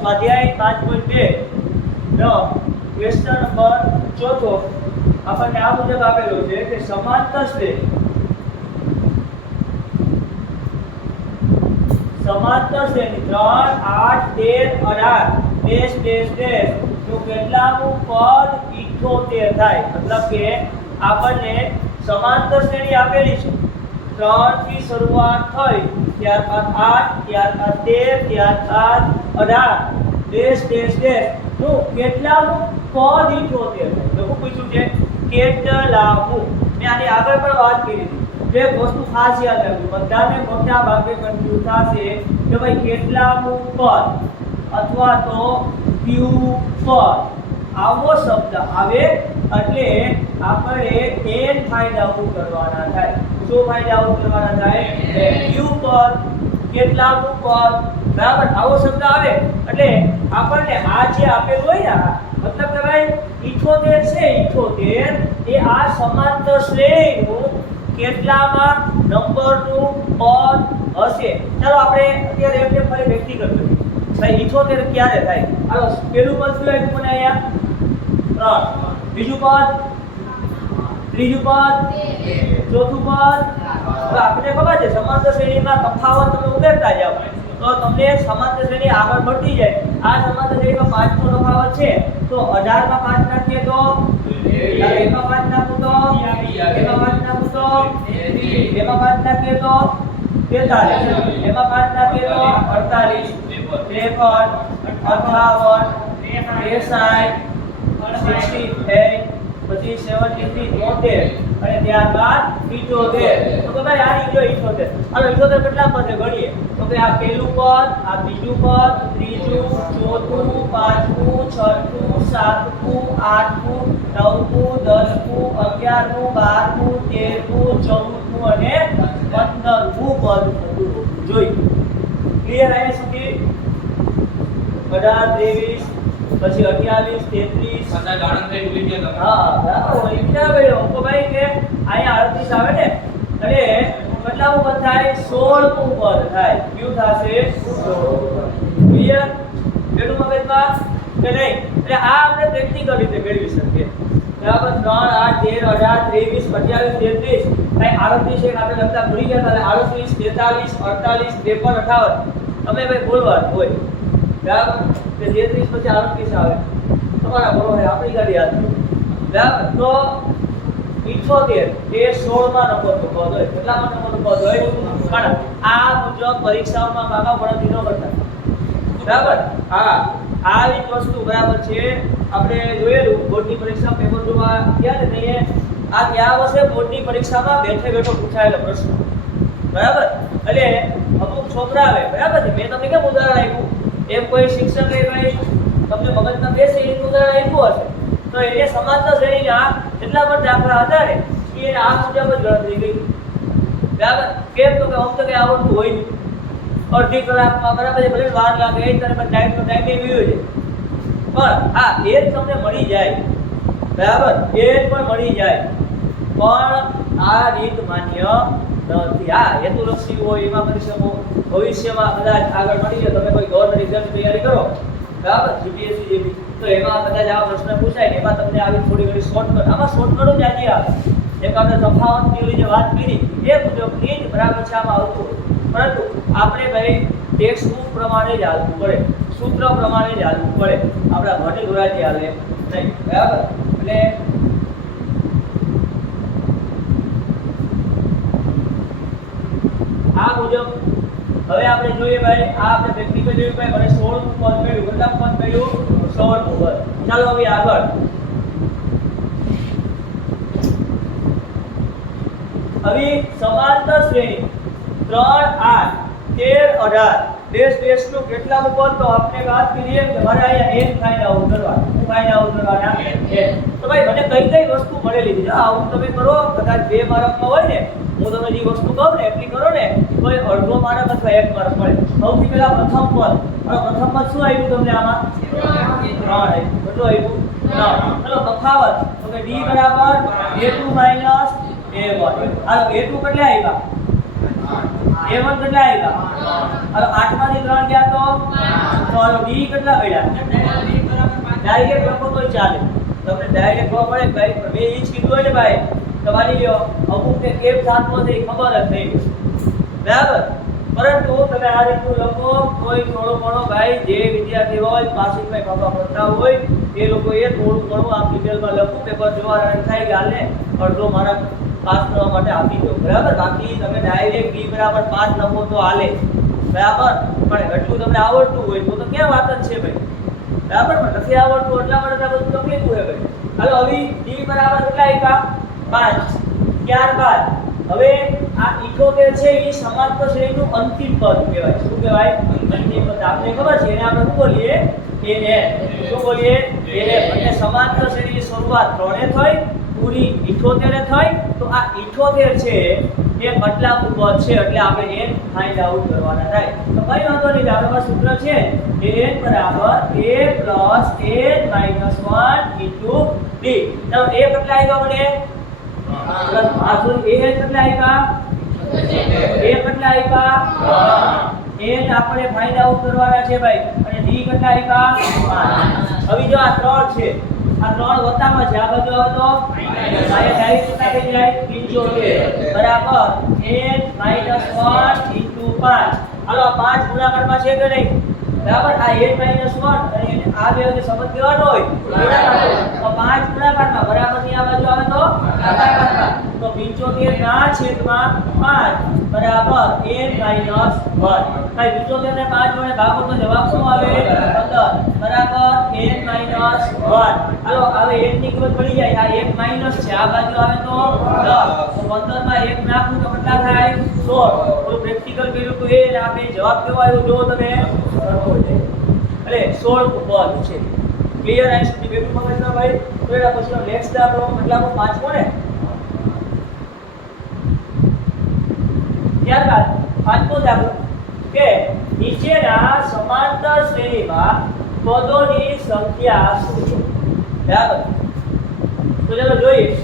સ્વાધ્યાય પાંચ પોઈન્ટ બે. નો ક્વેશ્ચન નંબર ચોથો. આપણને આ મુજબ આપેલો છે કે સમાંતર શ્રેણી સમાંતર શ્રેણી ત્રણ, આઠ, તેર, અઢાર. Dash dash dash. નું કેટલામું પદ ઇઠોતેર થાય. મતલબ કે આપણને સમાંતર શ્રેણી આપેલી છે. ત્રણથી શરૂઆત થઈ. ત્યારબાદ આઠ ત્યારબાદ તેર ત્યારબાદ અઢાર. ડેશ ડેશ ડેશનું કેટલામું પદ ઇઠ્ઠોતેર થાય લખું પૂછ્યું છે કેટલામું મેં આની આગળ પણ વાત કરી હતી. જે વસ્તુ ખાસ યાદ રાખજો. બધાને મોટા ભાગે કન્ફ્યુઝ થશે કે ભાઈ કેટલામું પદ અથવા તો ક્યુ પદ આવો શબ્દ આવે એટલે આપણે એન ફાઇન્ડ કરવાના થાય. શું ફાઇન્ડ આઉટ કરવાના થાય? ક્યુ પર કેટલા ઉપર. બરાબર? આવો શબ્દ આવે. એટલે આપણને આ જે આપેલું હોય ને મતલબ કે ભાઈ 78 છે 78 એ આ સમાંતર શ્રેણીનું કેટલામાં નંબરનું પદ હશે? ચાલો આપણે અત્યારે એમને ફરી વ્યક્તિગત કરીએ. ભાઈ 78 ક્યારે થાય? હાલો, પેલું પદ શું આપ્યું મને અહીંયા? ત્રણ. બીજું પદ? ત્રીજું પદ? ચોથું પદ? હવે આપણને ખબર છે સમાંતર શ્રેણીમાં તફાવત તમે ઉમેરતા જાઓ. તો તમને સમાંતર શ્રેણી આગળ મળતી જાય. આ સમાંતર શ્રેણીમાં પાંચમો તફાવત છે. તો અઢારમાં પાંચ નાખીએ તો? એમાં પાંચ નાખું તો? એમાં પાંચ નાખું તો? એમાં પાંચ નાખીએ તો? તેતાલીસ એમાં પાંચ નાખીએ તો? અડતાલીસ. ત્રેપન. અઠાવન. ત્રેસાઠ સિક્સટી એટ પછી સેવન્ટી થ્રી તોતેર અને બારમું, તેરમું, ચૌદમું અને પંદરમું પદ ક્લિયર આવી સુધી? અઢાર ત્રેવીસ પછી અઠ્યાવીસ તેત્રીસ. પાછા ગાણત્રી ભૂલી ગયા તમે. હા બરાબર હોય. વિચાર કર્યો તો ભાઈ કે અહીંયા અડતીસ આવે ને એટલે કેટલામું પદ થાય સોળમું પદ થાય. કયું થશે? ક્લિયર પેલું મગજમાં? કે નહીં? એટલે આ આપણે પ્રેક્ટિકલ રીતે મેળવી શકીએ. બરાબર? ત્રણ આઠ તેર અઢાર ત્રેવીસ અઠ્યાવીસ તેત્રીસ. ભાઈ આડત્રીસ એક આપણે લખતા ભૂલી ગયા હતા. આડત્રીસ તેતાલીસ અડતાલીસ ત્રેપન અઠાવન. તમે ભાઈ બોલવા હોય. બરાબર? કે તેત્રીસ પછી આડત્રીસ આવે. તમારા ભાઈ આપણી ગાડી હાથ બરાબર? તો ઇઠોતેર એ સોળમાં નંબરનું પદ હોય. કેટલામાં નંબરનું પદ આ મુજબ પરીક્ષાઓમાં બાબા ગણતરી ન કરતા. બરાબર? હા. આ જ વસ્તુ બરાબર છે. આપણે જોયેલું બોર્ડની પરીક્ષા પેપર જોવા ગયા ને તઈએ આ ગયા વર્ષે બોર્ડની પરીક્ષામાં બેઠે બેઠો પૂછાયેલો પ્રશ્ન. બરાબર? એટલે અમુક છોકરા આવે બરાબર છે? મેં તમને કેમ ઉદાહરણ આપ્યું? એમ કોઈ શિક્ષકે ભાઈ તમને મગજમાં બેસે એ ઉદાહરણ આપ્યું હશે. તો એને સમાંતર શ્રેણીના જેટલા પણ દાખલા હતા એ આ મુજબ જ ગણતરી ગઈ બરાબર? કેમ તો કે આમ તો કઈ આવડતું હોય નહીં. અડધી કલાકમાં બરાબર ભલે વાર લાગે, એ તરફ ટાઈમ તો ટાઈમ એવી હોય છે. પણ હા, એ જ તમને મળી જાય. બરાબર? એ જ પણ મળી જાય. પણ આ રીત માન્ય હા, હેતુલક્ષી હોય એમાં પરીક્ષકો ભવિષ્યમાં કદાચ આગળ મળી જાય. તમે કોઈ ગવર્મેન્ટ એક્ઝામની તૈયારી કરો, બરાબર? જીપીએસસી જેવી તો એમાં કદાચ આ પ્રશ્ન પૂછાય ને, એમાં તમને આવી થોડી ઘણી શોર્ટકટ આમાં શોર્ટકટ જ આજે આવે. એક આપણે તફાવતની જે વાત કરી, એ મુજબની જ બરાબર છે આમાં આવતું પરંતુ આપણે ભાઈ ટેક્સ્ટ બુક પ્રમાણે જ હાલવું પડે, સૂત્ર પ્રમાણે જ હાલવું પડે. આપણા ઘટી ધોરાથી હાલે નહીં, બરાબર? એટલે આ મુજબ હવે આપણે જોઈએ ભાઈ, આ આપણે પ્રેક્ટિકલ જોયું ભાઈ, મને 16 નું પદ મળ્યું કેટલા પદ મળ્યું 16 નું પદ ચાલો હવે આગળ. હવે સમાંતર શ્રેણી ત્રણ આઠ. અઢાર દેશ દેશનું કેટલા ઉપર તો આપણે વાત કરીએ કે મારે અહીંયા એક ફાયદા ઉતરવા હું ફાઇન્ડ આઉટ તો ભાઈ, મને કઈ કઈ વસ્તુ મળેલી છે? આવું તમે કરો કદાચ બે માર્કમાં હોય ને, હું તમને જે વસ્તુ કહું ને, એટલી કરો ને તો એ અડધો માર્ક અથવા એક માર્ક મળે સૌથી પહેલા પ્રથમ પદ. અને પ્રથમ પદ શું આવ્યું તમને આમાં? ત્રણ આવ્યું આવ્યું ચલો, તફાવત. તો કે ડી બરાબર a2 માઇનસ a1 હાલો a2 કેટલા આવ્યા એ કેટલા આવ્યા હવે આઠમાંથી ત્રણ ગયા તો? ચાલો બી કેટલા પડ્યા ડાયરેક્ટ લખો તો ચાલે. તમને ડાયરેક્ટ ખબર પડે ભાઈ મેં એ જ કીધું હોય ને ભાઈ તમારી અમુક ને કેમ હશે એ ખબર જ નહીં. બરાબર? પરંતુ તમે આ રીતનું લખો, કોઈ થોડો ઘણો ભાઈ, જે વિદ્યાર્થી હોય પાસિંગમાં પડતા હોય, એ લોકો એ થોડું ઘણું આ ડિટેલમાં લખું પેપર જોવા થાય ગાલે અડધો મારા પાસ કરવા માટે આપી દો. બરાબર? બાકી તમે ડાયરેક્ટ બી બરાબર પાંચ લખો તો હાલે. બરાબર? પણ એટલું તમને આવડતું હોય તો તો ક્યાં વાત જ છે ભાઈ? બરાબર? પણ નથી આવડતું એટલા માટે આ બધું તકલીફ હોય ભાઈ. હાલો, હવે ડી બરાબર કેટલા આપ્યા? પાંચ. ત્યારબાદ, હવે આ ઇકોતેર છે એ સમાપ્ત શ્રેણીનું અંતિમ પદ કહેવાય. શું કહેવાય? અંતિમ પદ. આપણે ખબર છે? એને આપણે શું બોલીએ? એને શું બોલીએ? એને અને સમાંતર શ્રેણીની શરૂઆત ત્રણે થઈ પૂરી ઇઠોતેર થઈ તો આ ઇઠોતેર છે એ બદલાતું ઉપર છે એટલે આપણે એન ફાઇન્ડ આઉટ કરવાના થાય. તો કઈ વાંધો નહીં આપણા સૂત્ર છે એન બરાબર A plus n minus one into D તો એ કેટલા આવ્યા મને આ એ કેટલા આવ્યા એ કેટલા આવ્યા એન આપણે ફાઇન્ડ આઉટ કરવાના છે ભાઈ. અને ડી કેટલા આવ્યા હવે જો આ ત્રણ છે આ ત્રણ વત્તામાં છે આ બાજુ આવે તો? અહીંયા ડાયરેક્ટ કેટલા થઈ જાય? 75 બરાબર. n 1 ઇન્ટુ 5 હાલો, આ પાંચ ગુણાકારમાં છે કે નહીં? બરાબર? આ n 1 અને આ બે વચ્ચે સંબંધ કેવાનો હોય? ગુણાકાર તો પાંચ ગુણાકારમાં બરાબરની આ બાજુ આવે તો? ભાગાકારમાં તો 75 ના છેદમાં 5 બરાબર. n 1 ભાઈ 75 ને 5 વડે ભાગો તો જવાબ શું આવે? 15 બરાબર? N 1 હાલો હવે n ની કિંમત પડી જાય, આ 1 માઇનસ છે. આ બાજુ આવે તો 10 તો 15 માં 1 નાખું તો કેટલા થાય? 16 ઓલું પ્રેક્ટિકલ કર્યું તો એ, આ જવાબ કેવો આવ્યો? જો તમે. એટલે 16 પદ છે. ક્લિયર આ સુધી બેબી મગજના ભાઈ. તો એના પછીનો નેક્સ્ટ આપણો મતલબ પાંચમો ને? ત્યારબાદ પાંચમો દાખલો. કે નીચેના સમાંતર શ્રેણીમાં પદોની સંખ્યા શું છે? બરાબર? તો ચાલો જોઈએ.